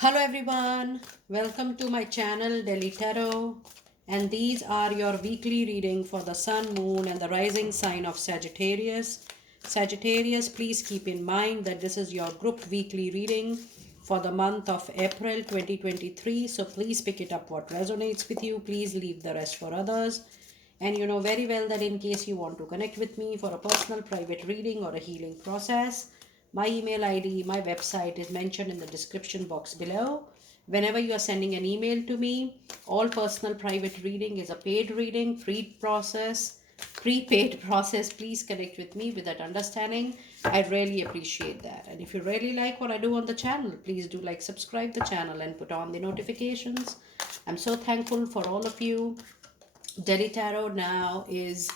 Hello everyone, welcome to my channel Delhi Tarot, and these are your weekly reading for the Sun, Moon and the rising sign of Sagittarius. Sagittarius, please keep in mind that this is your group weekly reading for the month of April 2023. So please pick it up what resonates with you. Please leave the rest for others. And you know very well that in case you want to connect with me for a personal private reading or a healing process, my email ID, my website is mentioned in the description box below. Whenever you are sending an email to me, all personal private reading is a paid reading, free process, prepaid process. Please connect with me with that understanding. I really appreciate that. And if you really like what I do on the channel, please do like, subscribe the channel and put on the notifications. I'm so thankful for all of you. Delhi Tarot now is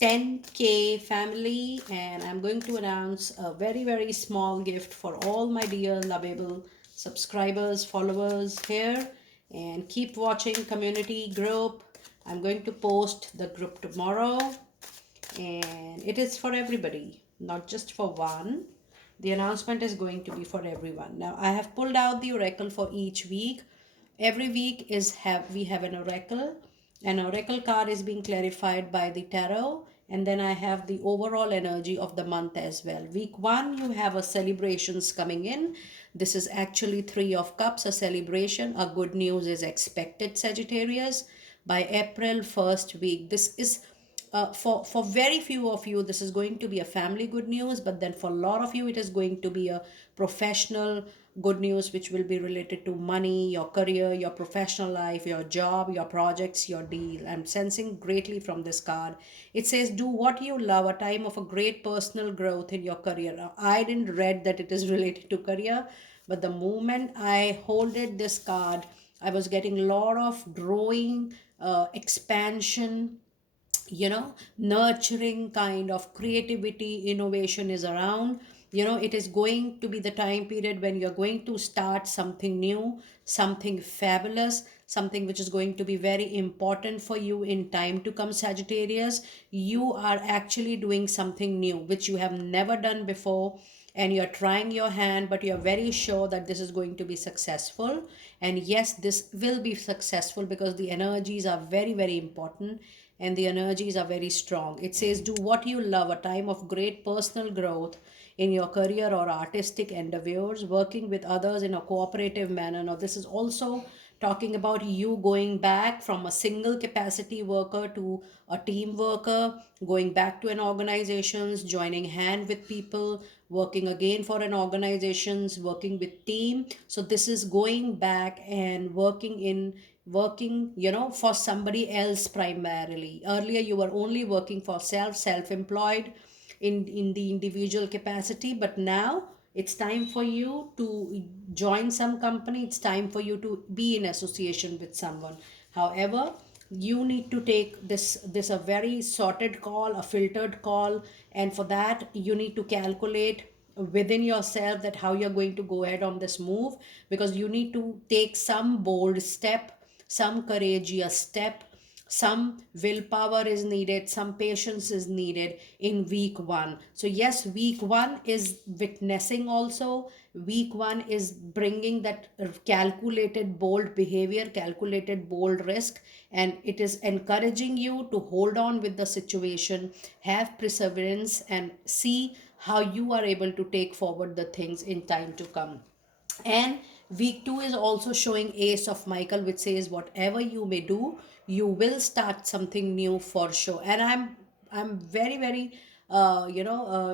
10K family, and I'm going to announce a very small gift for all my dear lovable subscribers, followers here. And keep watching community group. I'm going to post the group tomorrow, and it is for everybody, not just for one. The announcement is going to be for everyone. Now I have pulled out the oracle for each week. Every week we have an oracle. An oracle card is being clarified by the tarot, and then I have the overall energy of the month as well. Week 1, you have a celebrations coming in. This is actually 3 of cups, a celebration. A good news is expected, Sagittarius, by April 1st week. This is for very few of you, this is going to be a family good news, but then for a lot of you it is going to be a professional good news, which will be related to money, your career, your professional life, your job, your projects, your deal. I'm sensing greatly from this card. It says do what you love, a time of a great personal growth in your career. Now, I didn't read that it is related to career, but the moment I holded this card, I was getting a lot of growing, expansion, nurturing kind of creativity, innovation is around. It is going to be the time period when you're going to start something new, something fabulous, something which is going to be very important for you in time to come, Sagittarius. You are actually doing something new which you have never done before, and you're trying your hand, but you're very sure that this is going to be successful. And yes, this will be successful because the energies are very important, and the energies are very strong. It says do what you love, a time of great personal growth in your career or artistic endeavors, working with others in a cooperative manner. Now this is also talking about you going back from a single capacity worker to a team worker, going back to an organizations, joining hand with people, working again for an organizations, working with team. So this is going back and working for somebody else. Primarily earlier you were only working for self-employed in the individual capacity, but now it's time for you to join some company. It's time for you to be in association with someone. However, you need to take this a very sorted call, a filtered call, and for that you need to calculate within yourself that how you're going to go ahead on this move, because you need to take some bold step, some courageous step, some willpower is needed, some patience is needed in week 1. So yes, week 1 is witnessing also. Week 1 is bringing that calculated bold behavior, calculated bold risk, and it is encouraging you to hold on with the situation, have perseverance, and see how you are able to take forward the things in time to come. And week 2 is also showing Ace of Michael, which says whatever you may do, you will start something new for sure. And I'm very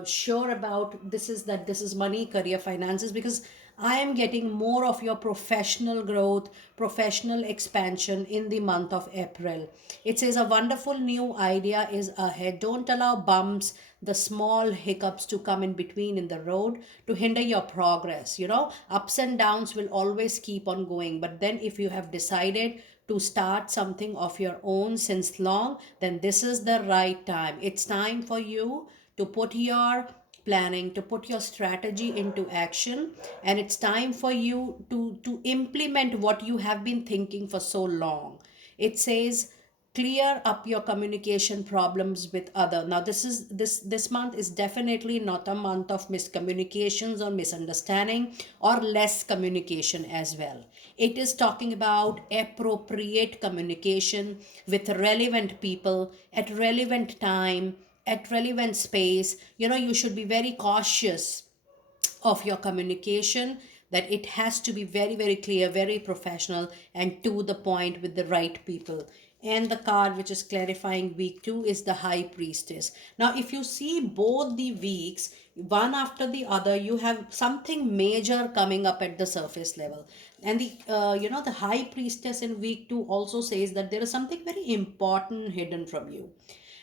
sure about this, is that this is money, career, finances, because I am getting more of your professional growth, professional expansion in the month of April. It says a wonderful new idea is ahead. Don't allow bumps, the small hiccups to come in between in the road to hinder your progress. Ups and downs will always keep on going. But then if you have decided to start something of your own since long, then this is the right time. It's time for you to put your planning, to put your strategy into action, and it's time for you to implement what you have been thinking for so long. It says clear up your communication problems with other. Now this month is definitely not a month of miscommunications or misunderstanding or less communication as well. It is talking about appropriate communication with relevant people at relevant time, at relevant space. You should be very cautious of your communication, that it has to be very very clear, very professional, and to the point with the right people. And the card which is clarifying week 2 is the high priestess. Now if you see both the weeks, one after the other, you have something major coming up at the surface level. And the high priestess in week 2 also says that there is something very important hidden from you.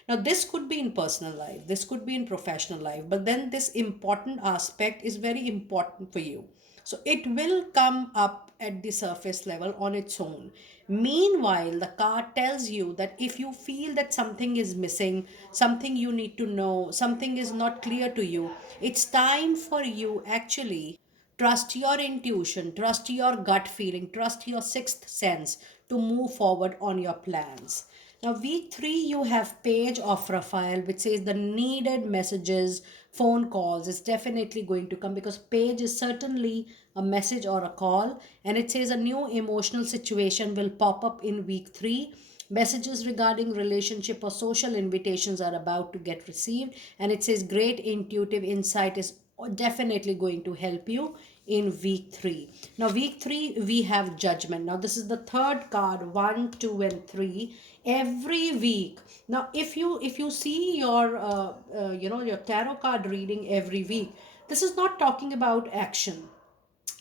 Now, this could be in personal life, this could be in professional life, but then this important aspect is very important for you. So, it will come up at the surface level on its own. Meanwhile, the card tells you that if you feel that something is missing, something you need to know, something is not clear to you, it's time for you actually trust your intuition, trust your gut feeling, trust your sixth sense to move forward on your plans. Now, week 3, you have Page of Raphael, which says the needed messages, phone calls is definitely going to come, because Page is certainly a message or a call, and it says a new emotional situation will pop up in week 3. Messages regarding relationship or social invitations are about to get received, and it says great intuitive insight is definitely going to help you in week 3. Now week 3 we have Judgment. Now this is the third card, 1, 2 and 3 every week. Now if you see your your tarot card reading every week, this is not talking about action.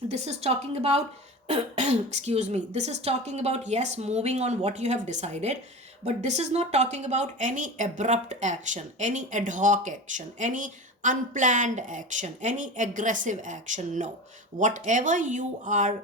This is talking about excuse me, this is talking about, yes, moving on what you have decided, but this is not talking about any abrupt action, any ad hoc action, any unplanned action, any aggressive action. No, whatever you are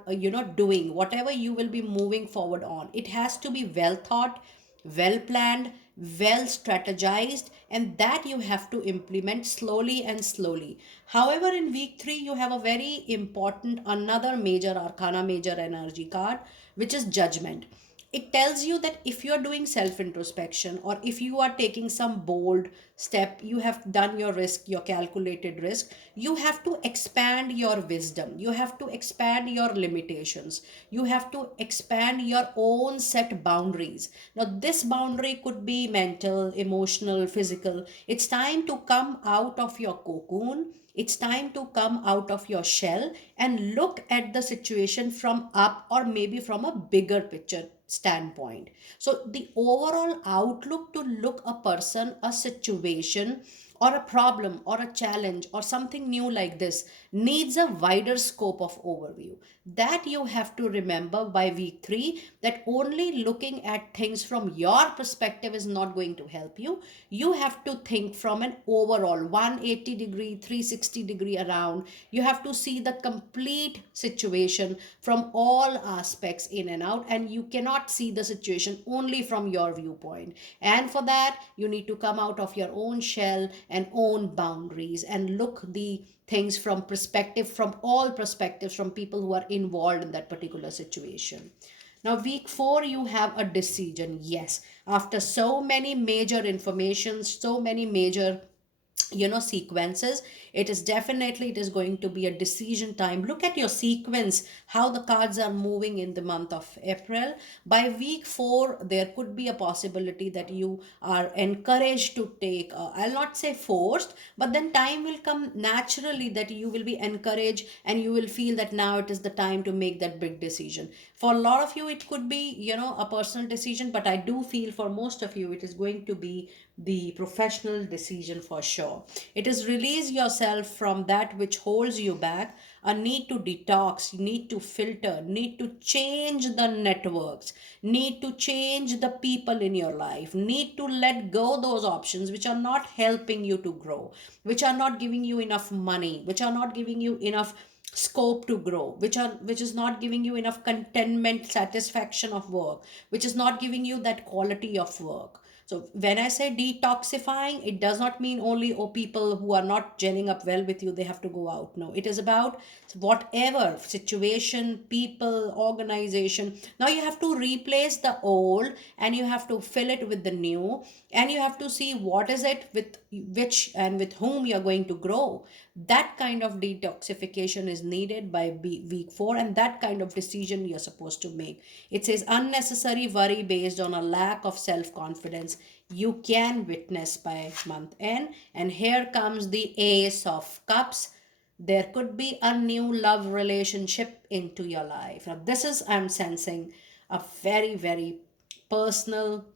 doing, whatever you will be moving forward on, it has to be well thought, well planned, well strategized, and that you have to implement slowly and slowly. However, in week 3, you have a very important, another major arcana, major energy card, which is Judgment. It tells you that if you are doing self introspection, or if you are taking some bold step, you have done your risk, your calculated risk, you have to expand your wisdom, you have to expand your limitations, you have to expand your own set boundaries. Now this boundary could be mental, emotional, physical. It's time to come out of your cocoon, it's time to come out of your shell and look at the situation from up, or maybe from a bigger picture standpoint. So the overall outlook to look a person, a situation, or a problem or a challenge or something new like this needs a wider scope of overview. That you have to remember by week 3, that only looking at things from your perspective is not going to help you. You have to think from an overall 180-degree, 360-degree around. You have to see the complete situation from all aspects in and out, and you cannot see the situation only from your viewpoint. And for that, you need to come out of your own shell and own boundaries and look the things from perspective, from all perspectives, from people who are involved in that particular situation. Now week 4, you have a decision. Yes, after so many major informations, so many major sequences, it is definitely, it is going to be a decision time. Look at your sequence, how the cards are moving in the month of April. By week 4, there could be a possibility that you are encouraged to take, I'll not say forced, but then time will come naturally that you will be encouraged and you will feel that now it is the time to make that big decision. For a lot of you it could be a personal decision, but I do feel for most of you it is going to be the professional decision for sure. It is release yourself from that which holds you back, a need to detox, need to filter, need to change the networks, need to change the people in your life, need to let go those options which are not helping you to grow, which are not giving you enough money, which are not giving you enough scope to grow, which is not giving you enough contentment, satisfaction of work, which is not giving you that quality of work. So when I say detoxifying, it does not mean only, oh, people who are not gelling up well with you, they have to go out. No, it is about whatever situation, people, organization. Now you have to replace the old and you have to fill it with the new, and you have to see what is it with which and with whom you're going to grow. That kind of detoxification is needed by week 4, and that kind of decision you're supposed to make. It says unnecessary worry based on a lack of self confidence you can witness by month end. And here comes the Ace of Cups. There could be a new love relationship into your life. Now this is, I'm sensing, a very very personal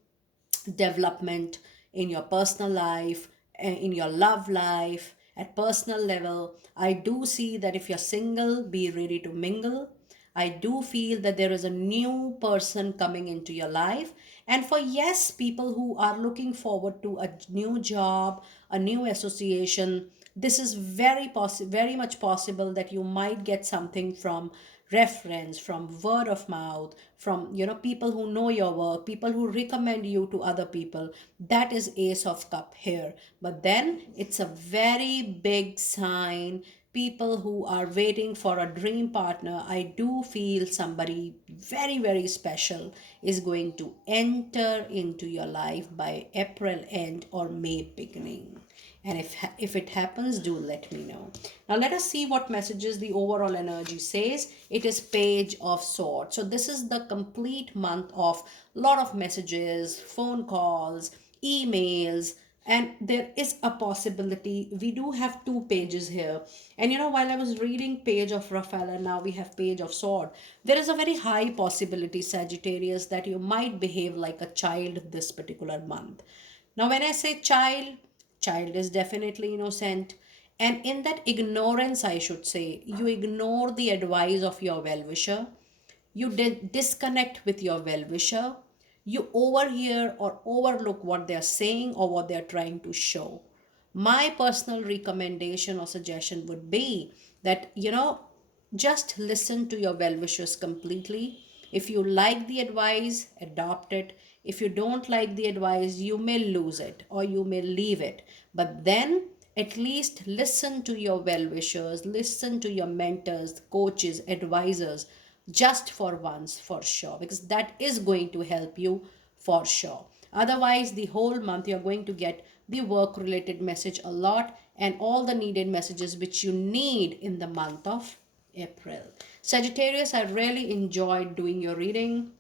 development in your personal life, in your love life, at personal level. I do see that if you're single, be ready to mingle. I do feel that there is a new person coming into your life. And for yes, people who are looking forward to a new job, a new association, this is very much possible that you might get something from reference, from word of mouth, from people who know your work, people who recommend you to other people. That is Ace of Cup here. But then it's a very big sign, people who are waiting for a dream partner. I do feel somebody very very special is going to enter into your life by April end or May beginning. And if it happens, do let me know. Now let us see what messages the overall energy says. It is Page of Swords. So this is the complete month of lot of messages, phone calls, emails, and there is a possibility we do have two pages here. And while I was reading Page of Raphael and now we have Page of Sword, there is a very high possibility, Sagittarius, that you might behave like a child this particular month. Now when I say child, child is definitely innocent, and in that ignorance, I should say, you ignore the advice of your well-wisher, you disconnect with your well-wisher, you overhear or overlook what they are saying or what they are trying to show. My personal recommendation or suggestion would be that just listen to your well-wishers completely. If you like the advice, adopt it. If you don't like the advice, you may lose it or you may leave it. But then at least listen to your well-wishers, listen to your mentors, coaches, advisors, just for once, for sure, because that is going to help you for sure. Otherwise, the whole month you're going to get the work related message a lot and all the needed messages which you need in the month of April. Sagittarius, I really enjoyed doing your reading.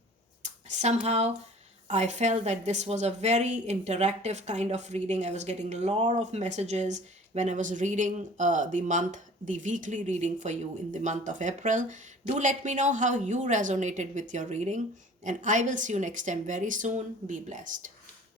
Somehow I felt that this was a very interactive kind of reading. I was getting a lot of messages when I was reading the weekly reading for you in the month of April. Do let me know how you resonated with your reading, and I will see you next time very soon. Be blessed.